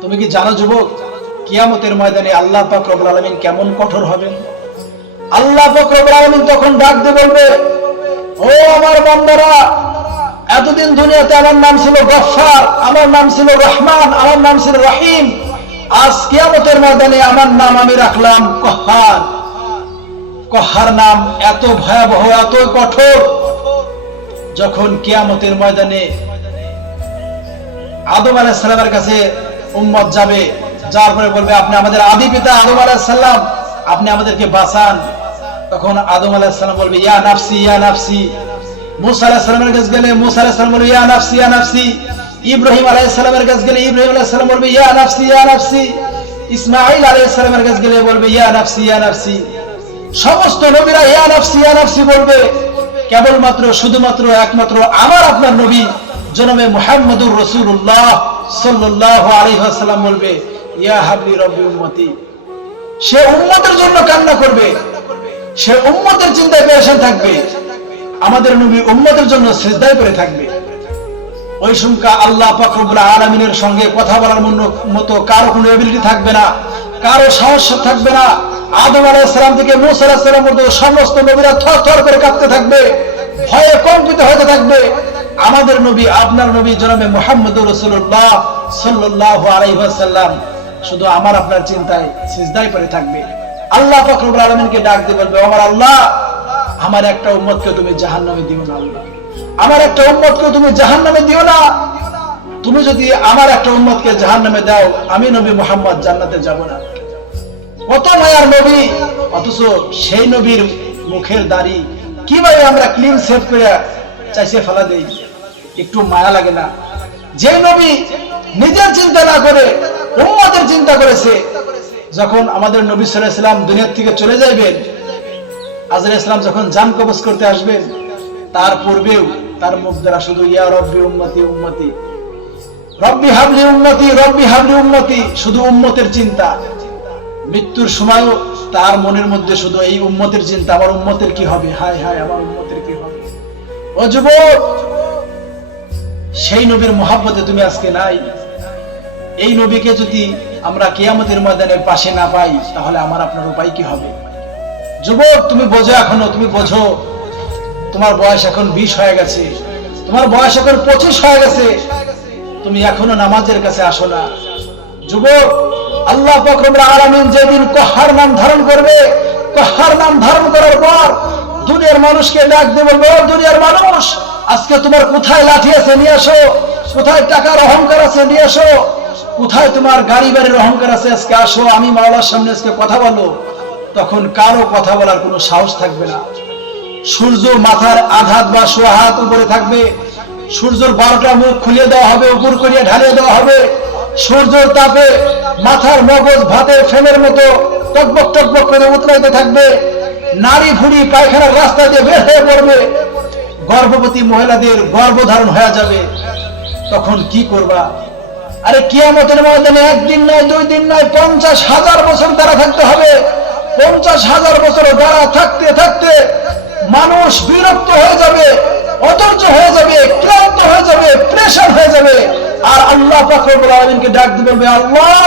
তুমি কি জানো যুবক, কিয়ামতের ময়দানে আল্লাহ পাক রব্বুল আলামিন কেমন কঠোর হবেন? আল্লাহ পাক রব্বুল আলামিন তখন ডাক দিয়ে বলবে, ও আমার বান্দারা, এতদিন দুনিয়াতে আমার নাম ছিল গফফার, আমার নাম ছিল রহমান, আমার নাম ছিল রহিম। আজ কিয়ামতের ময়দানে আমার নাম আমি রাখলাম কহার। কহার নাম এত ভয়াবহ, এত কঠোর, যখন কিয়ামতের ময়দানে আদম আলাহ সাল্লামের কাছে উম্মত যাবে। যার পরে বলবে, আপনি আমাদের আদি পিতা আদম আলাহ সাল্লাম আপনি আমাদেরকে বাঁচান। তখন আদম আলাহ সাল্লাম বলবে, ইয়া নাফসি ইয়া নাফসি। মুসা আলাহ সাল্লামের কাছে গেলে মুসা আলাহ সাল্লাম বলবে, ইয়া নাফসি ইয়া নাফসি। ইব্রাহিম আলাহ সাল্লামের কাছে গেলে ইব্রাহিম আলাহ সাল্লাম বলবে, ইয়া নাফসি ইয়া নাফসি। ইসমাইল আলাহ সাল্লামের কাছে গেলে বলবে, ইয়া নাফসি ইয়া নাফসি। সমস্ত নবীরা, ইয়া নাফসি ইয়া নাফসি বলবে। কেবলমাত্র, শুধুমাত্র, একমাত্র আমার আপনার নবী, জনমে মুহাম্মদুর রসুল্লাহ সাল্লাহ আলী বলবে, ইয়া হাবলি রব্বি উম্মতি। সে উম্মতের জন্য কান্না করবে। সে উম্মতের চিন্তায় পেরেশান থাকবে। আমাদের নবী উম্মতের জন্য সিজদায় করে থাকবে। ওই সংখ্যা আল্লাহ পাকরুবুল আলমিনের সঙ্গে কথা বলার মতো কারও কোনো এবিলিটি থাকবে না, কারও সাহস থাকবে না। আদম আলাইসালাম থেকে মুসা আলাইসালাম মতো সমস্ত নবীরা থর থর করে কাঁপতে থাকবে, ভয়ে কম্পিত হতে থাকবে। আমাদের নবী, আপনার নবী জনাবে মোহাম্মদ রসুল্লাহ সাল্লাহ আলাইসাল্লাম শুধু আমার আপনার চিন্তায় সিজদায় পড়ে থাকবে। আল্লাহ ফখরুল আলমিনকে ডাক দিয়ে বলবে আমার আল্লাহ, আমার একটা উম্মতকে তুমি জাহান নামে দিও না আল্লাহ। আমার একটা উম্মতকে তুমি জাহান নামে দিও না। তুমি যদি আমার একটা উম্মতকে জাহান নামে দাও, আমি নবী মোহাম্মদ জান্নাতে যাব না। কত মায়ার নবী, অথচ সেই নবীর মুখের দাড়ি কীভাবে আমরা ক্লিন সেভ করে চাইছে ফেলা দেই? একটু মায়া লাগে না। যে নবী নিজের চিন্তা না করে, উম্মতের চিন্তা করেছে, যখন আমাদের নবী সাল্লাম দুনিয়ার থেকে চলে যাইবেন আজর ইসলাম যখন জান কবজ করতে আসবেন, তার পূর্বেও তার মুখ দ্বারা শুধু, ইয়া রব্বি উম্মতি উম্মতি, রব্বি হাবলি উম্মতি, রব্বি হাবলি উম্মতি, শুধু উম্মতের চিন্তা। মৃত্যুর সময়ও তার মনের মধ্যে শুধু, এই উম্মতের চিন্তা, আমার উম্মতের কি হবে? হায় হায়, আমার উম্মতের কি হবে? ও যুবক সেই নবীর মহাব্বতে তুমি আজকে নাই। এই নবীকে যদি আমরা কিয়ামতের ময়দানে পাশে না পাই, তাহলে আমার আপনার উপায় কি হবে? যুবক, তুমি বোঝো এখনও, তুমি বোঝো। তোমার বয়স এখন বিশ হয়ে গেছে। তোমার বয়স এখন পঁচিশ হয়ে গেছে। তুমি এখনও নামাজের কাছে আসো না। যুবক, আল্লাহ ফকরুল আলমিন যেদিন কহার নাম ধারণ করবে, কহার নাম ধারণ করার পর দুনিয়ার মানুষকে ডাক দিয়ে দুনিয়ার মানুষ আজকে তোমার কোথায় লাঠি আছে নিয়ে আসো? কোথায় টাকার অহংকার আছে নিয়ে আসো? কোথায় তোমার গাড়ি বাড়ির অহংকার আছে? আজকে আসো, আমি মাওলার সামনে আজকে কথা বলো তখন কারও কথা বলার কোনো সাহস থাকবে না। সূর্য মাথার আঘাত বা সোহাত উপরে থাকবে। সূর্যের বারোটা মুখ খুলিয়ে দেওয়া হবে, উপর করিয়ে ঢালিয়ে দেওয়া হবে। সূর্যের তাপে মাথার মগজ ভাতে ফেমের মতো টকবক টকবক করে উতলাইতে থাকবে। নারী ভুড়ি পায়খানার রাস্তা দিয়ে বের হয়ে পড়বে। গর্ভবতী মহিলাদের গর্ভধারণ হয়ে যাবে, তখন কি করবা? আরে কিয়ামতের ময়দানে একদিন নয়, দুই দিন নয়, পঞ্চাশ হাজার বছর দ্বারা থাকতে হবে। পঞ্চাশ হাজার বছর দ্বারা থাকতে থাকতে মানুষ বিরক্ত হয়ে যাবে, অধৈর্য হয়ে যাবে, ক্লান্ত হয়ে যাবে প্রেশার হয়ে যাবে। আর আল্লাহ পাকরবুল আলমিনকে ডাক বলবে, আল্লাহ,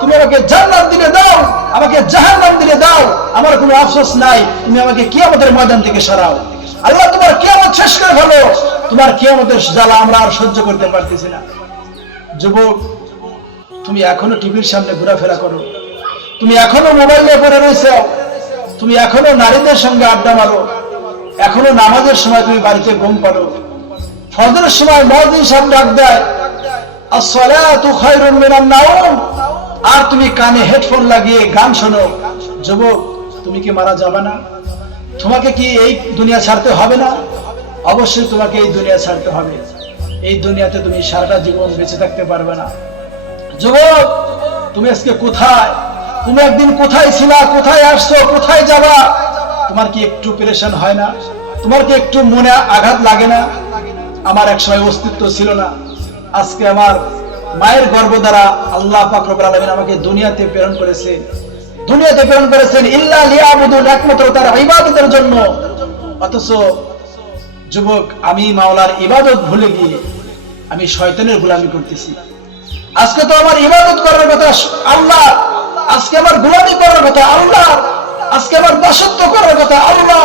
তুমি আমাকে জান্নাত দিলে দাও, আমাকে জাহান্নাম দিলে দাও, আমার কোনো আফসোস নাই, তুমি আমাকে কিয়ামতের ময়দান থেকে সরাও। আল্লাহ, তোমার কিয়ামত শেষ করে ফেলো। তোমার কিয়ামতের জ্বালা আমরা আর সহ্য করতে পারতেছি না। যুবক, তুমি এখনও টিভির সামনে ঘোরাফেরা করো। তুমি এখনও মোবাইল নিয়ে পড়ে রয়েছো। তুমি এখনও নারীদের সঙ্গে আড্ডা মারো। এখনও নামাজের সময় তুমি বাড়িতে ঘুম পারো ফজরের সময় মদিন সাহেব ডাক দেয় আর তুমি কানে হেডফোন লাগিয়ে গান শোনো। যুবক, তুমি কি মারা যাবে না? তোমাকে কি এই দুনিয়া ছাড়তে হবে না? অবশ্যই তোমাকে এই দুনিয়া ছাড়তে হবে। এই দুনিয়াতে তুমি সারাটা জীবন বেঁচে থাকতে পারবে না। যুবক, তুমি আজকে কোথায়? তুমি একদিন কোথায় ছিলা? কোথায় আসছো? কোথায় যাবা? তোমার কি একটু প্রেশান হয় না? তোমার কি একটু মনে আঘাত লাগে না? আমার এক সময় অস্তিত্ব ছিল না। আজকে আমার মায়ের গর্ভ দ্বারা আল্লাহ পাক রব্বুল আলামিন আমাকে দুনিয়াতে প্রেরণ করেছে। দুনিয়াতে প্রেরণ করেছেন, ইল্লা লিয়াবুদুন একমাত্র তার ইবাদতের জন্য। অথচ যুবক, আমি মাওলার ইবাদত ভুলে গিয়ে আমি শয়তানের গোলামি করতেছি। আজকে তো আমার ইবাদত করার কথা আল্লাহ, আজকে আমার গোলামি করার কথা আল্লাহ, আজকে আমার দাসত্ব করার কথা আল্লাহ।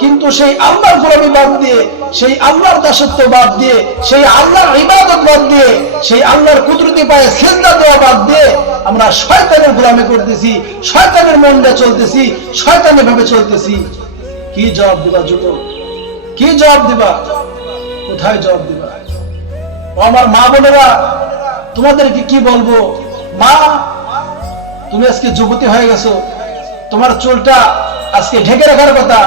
কিন্তু সেই আল্লাহর গোলামি বাদ দিয়ে, সেই আল্লাহর দাসত্ব বাদ দিয়ে, সেই আল্লাহর ইবাদত বাদ দিয়ে, সেই আল্লাহর কুদরতি পায়ে সেজদা দেওয়া বাদ দিয়ে আমরা শয়তানের গোলামি করতেছি, শয়তানের মনটা চলতেছি, শয়তানের ভাবে চলতেছি। কি জবাব দিবা যুবক কি জবাব দিবা? কোথায় জবাব দিবা? আমার মা বোনেরা, তোমাদেরকে কি বলব? মা, তুমি আজকে যুবতী হয়ে গেছো। তোমার চুলটা আজকে ঢেকে রাখার কথা।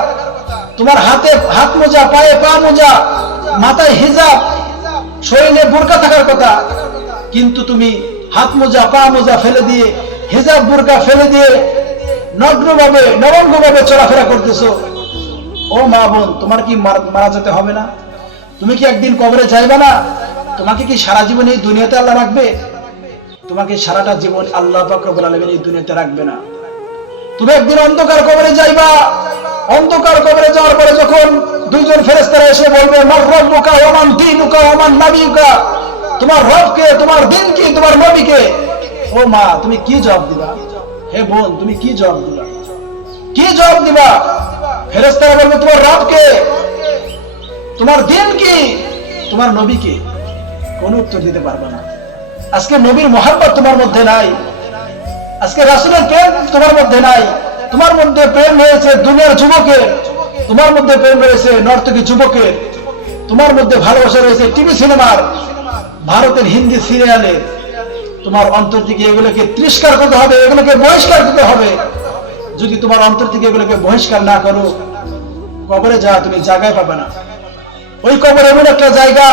তোমার হাতে হাত মোজা, পায়ে পা মোজা, মাথায় হিজাব, শরীরে বোরকা থাকার কথা। কিন্তু তুমি হাত মোজা, পা মোজা ফেলে দিয়ে, হিজাব, বোরকা ফেলে দিয়ে নগ্নভাবে নরঙ্গভাবে চলাফেরা করতেছো। ও মা বোন, তোমার কি মার- মারা যেতে হবে না? তুমি কি একদিন কবরে যাইবে না? তোমাকে কি সারা জীবন এই দুনিয়াতে আল্লাহ রাখবে? তোমাকে সারাটা জীবন আল্লাহ পাক রব্বুল আলামিন এই দুনিয়াতে রাখবে না। তুমি একদিন অন্ধকার কবরে যাইবা। অন্ধকার কবরে যাওয়ার পরে যখন দুইজন ফেরেশতারা এসে বলবে তোমার রবকে, তোমার দিন কি তোমার নবীকে? ও মা, তুমি কি জবাব দিবা? হে বোন, তুমি কি জবাব দিবা? কি জবাব দিবা? ফেরেশতারা বলবে, তোমার রবকে, তোমার দিন কি তোমার নবীকে। কোন উত্তর দিতে পারবে না। আজকে নবীর মহাব্বত তোমার মধ্যে নাই। আজকে রাসুলের প্রেম তোমার মধ্যে নাই। তোমার মধ্যে প্রেম রয়েছে দুনিয়ার যুবকের তোমার মধ্যে প্রেম রয়েছে নর্তকী যুবকের তোমার মধ্যে ভালোবাসা রয়েছে টিভি সিনেমার, ভারতের হিন্দি সিরিয়ালে। তোমার অন্তর থেকে এগুলোকে তিরস্কার করতে হবে, এগুলোকে বহিষ্কার করতে হবে। যদি তোমার অন্তর থেকে এগুলোকে বহিষ্কার না করো, কবরে যা তুমি জায়গায় পাবে না। ওই কবর এমন একটা জায়গা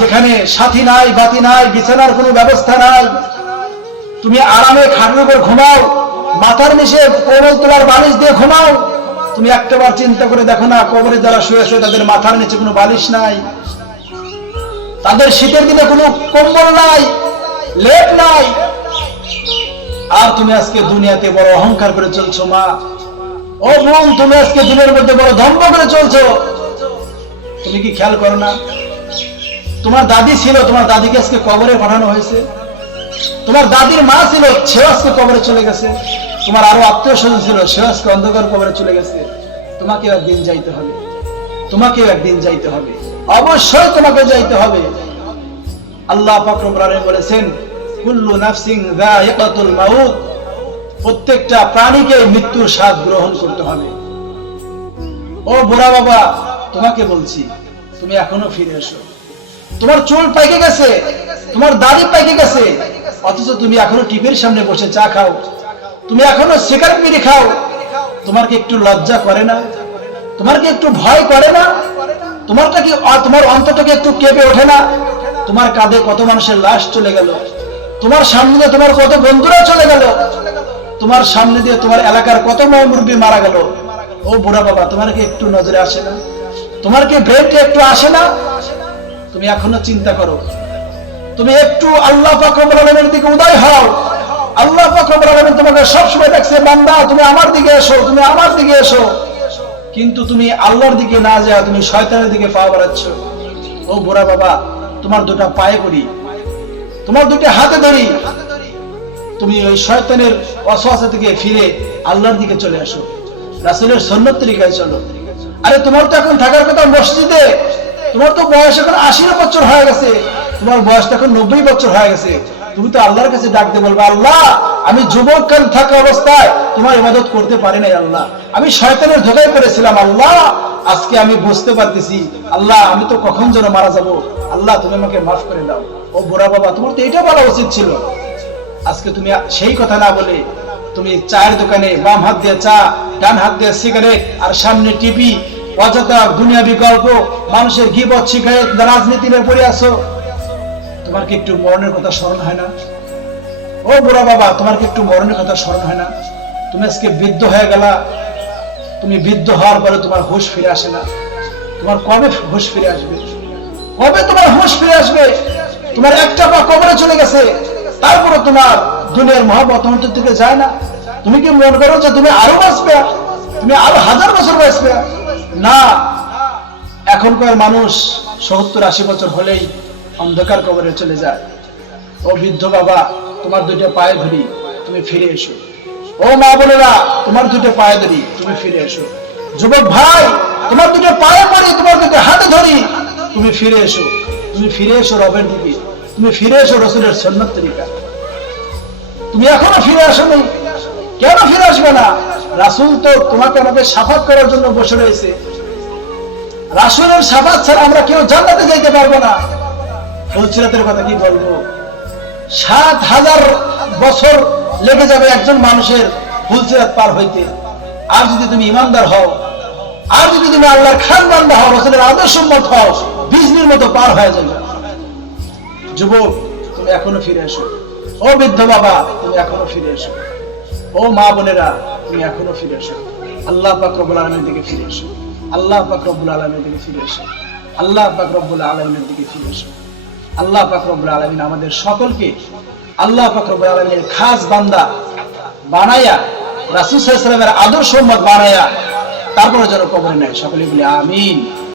যেখানে সাথী নাই, বাতি নাই, বিছানার কোনো ব্যবস্থা নাই। তুমি আরামে খাটের উপর ঘুমাও মাথার নিচে কোমল তোলার বালিশ দিয়ে ঘুমাও। তুমি একটাবার চিন্তা করে দেখো না, কবরে যারা শুয়ে শুয়ে তাদের মাথার নিচে কোনো বালিশ নাই। তাদের শীতের দিনে কোনো কম্বল নাই, লেপ নাই। আর তুমি আজকে দুনিয়াতে বড় অহংকার করে চলছো, মা। ও বোন, তুমি আজকে দিনের মধ্যে বড় ধম্ম করে চলছো। তুমি কি খেয়াল করো না? তোমার দাদি ছিল, তোমার দাদিকে আজকে কবরে পাঠানো হয়েছে। তোমার দাদির মা ছিল সেও আজকে কবরে চলে গেছে। তোমার আরও আত্মীয় স্বজন ছিল সেও আজকে অন্ধকার কবরে চলে গেছে। তোমাকে একদিন যাইতে হবে। তোমাকেও একদিন যাইতে হবে। অবশ্যই তোমাকে যাইতে হবে। আল্লাহ পাকরম বলেছেন, কুল্লু নাফসিং যায়িকাতুল মাউত। প্রত্যেকটা প্রাণীকে মৃত্যুর স্বাদ গ্রহণ করতে হবে। ও বুড়া বাবা, তোমাকে বলছি, তুমি এখনও ফিরে এসো। তোমার চুল পাইকে গেছে, তোমার দাড়ি পাইকে গেছে অথচ তুমি এখনও টিভির সামনে বসে চা খাও। তুমি এখনও সিগারেট বিড়ি খাও। তোমার কি একটু লজ্জা করে না? তোমার কি একটু ভয় করে না? তোমারটা কি তোমার অন্তরটা কি একটু কেঁপে ওঠে না? তোমার কাঁধে কত মানুষের লাশ চলে গেল। তোমার সামনে দিয়ে তোমার কত বন্ধুরা চলে গেল। তোমার সামনে দিয়ে তোমার এলাকার কত মুরব্বী মারা গেল। ও বুড়া বাবা, তোমার কি একটু নজরে আসে না? তোমার কি ব্রেনটা একটু আসে না? তুমি এখনও চিন্তা করো। তুমি একটু আল্লাহ পাকরবুল আলমের দিকে উদয় হও। আল্লাহ পাকরবুল আলমিন তোমাকে সবসময় দেখছে, বান্দা, তুমি আমার দিকে এসো, তুমি আমার দিকে এসো। কিন্তু তুমি আল্লাহর দিকে না যাও, তুমি শয়তানের দিকে পা বাড়াচ্ছ। ও বুড়া বাবা, তোমার দুটা পায়ে পড়ি। তোমার দুটো হাতে ধরি। তুমি ওই শয়তানের অসহাসা থেকে ফিরে আল্লাহর দিকে চলে আসো। রাসুলের সন্ন্যত তরিকায় চলো। আরে তোমার তো এখন থাকার কথা মসজিদে। তোমার তো বয়স এখন আশি বছর হয়ে গেছে। তোমার বয়স এখন নব্বই বছর হয়ে গেছে। তুমি তো আল্লাহর কাছে ডাকতে বলবে, আল্লাহ, আমি যুবক কাল থাকা অবস্থায় তোমার ইবাদত করতে পারি নাই, আল্লাহ। আমি শয়তানের ধোকায় পড়েছিলাম, আল্লাহ, আজকে আমি বুঝতে পারতেছি, আল্লাহ, আমি তো কখন যেন মারা যাব? আল্লাহ, তুমি আমাকে মাফ করে দাও। ও বুড়া বাবা, তোমার তো এটা বলা উচিত ছিল। আজকে তুমি সেই কথা না বলে তুমি চায়ের দোকানে বাম হাত দিয়ে চা, ডান হাত দিয়ে সিগারেট, আর সামনে টিভি, অযথা দুনিয়া বিকল্প মানুষের গিবত শিখায় রাজনীতি নিয়ে পড়ে আসো তোমার কি একটু মরণের কথা স্মরণ হয় না? ও বুড়া বাবা, তোমার কি একটু মরণের কথা স্মরণ হয় না? তুমি আজকে বৃদ্ধ হয়ে গেলা। তুমি বৃদ্ধ হওয়ার পরে তোমার হুঁশ ফিরে আসে না। তোমার কবে হুশ ফিরে আসবে? কবে তোমার হুঁশ ফিরে আসবে? তোমার একটা পা কবরে চলে গেছে। তারপরে তোমার দুনিয়ার অন্তর থেকে যায় না। তুমি কি মনে করো যে তুমি আরও বাঁচবে? তুমি আরও হাজার বছর বাঁচবে? না। এখনকার মানুষ সত্তর আশি বছর হলেই অন্ধকার কবরে চলে যায়। ও বৃদ্ধ বাবা, তোমার দুইটা পায়ে ধরি, তুমি ফিরে এসো। ও মা বোনেরা, তোমার দুটো পায়ে ধরি, তুমি ফিরে এসো। যুবক ভাই, তোমার দুটো পায়ে পড়ি, তোমার দুটো হাতে ধরি, তুমি ফিরে এসো। তুমি ফিরে এসো রবের দিকে, তুমি ফিরে এসো রসুলের সন্ন্যত তরিকা তুমি এখনও ফিরে আসো নি কেন ফিরে আসবে না? রাসুল তো তোমাকে আমাদের সাফাত করার জন্য বসে রয়েছে। রাসুলের সাফাত ছাড়া আমরা কেউ জান্নাতে যাইতে পারব না। ফুলসিরাতের কথা কি বলব? সাত হাজার বছর লেগে যাবে একজন মানুষের ফুলসিরাত পার হইতে। আর যদি তুমি ইমানদার হও, আর যদি তুমি আল্লাহর খান বান্দা হও, রসুলের আদর্শ মত হও, বিজলির মতো পার হয়ে যাবে। যুবক, তুমি এখনও ফিরে এসো। ও বৃদ্ধ বাবা, তুমি এখনও ফিরে এসো। ও মা বোনেরা, তুমি এখনও ফিরে এসো। আল্লাহ পাকরবুল আলমের দিকে ফিরে এসো। আল্লাহ পাকরবুল আলমের দিকে ফিরে এসো। আল্লাহ পাকরবুল আলমের দিকে ফিরে এসো। আল্লাহ পাকরবুল আলমিন আমাদের সকলকে আল্লাহ পাকরবুল আলমিনের খাস বান্দা বানাইয়া রাসুল আদর্শ মত বানাইয়া তারপরে যেন কবরে নেয়। সকলে বলি, আমিন।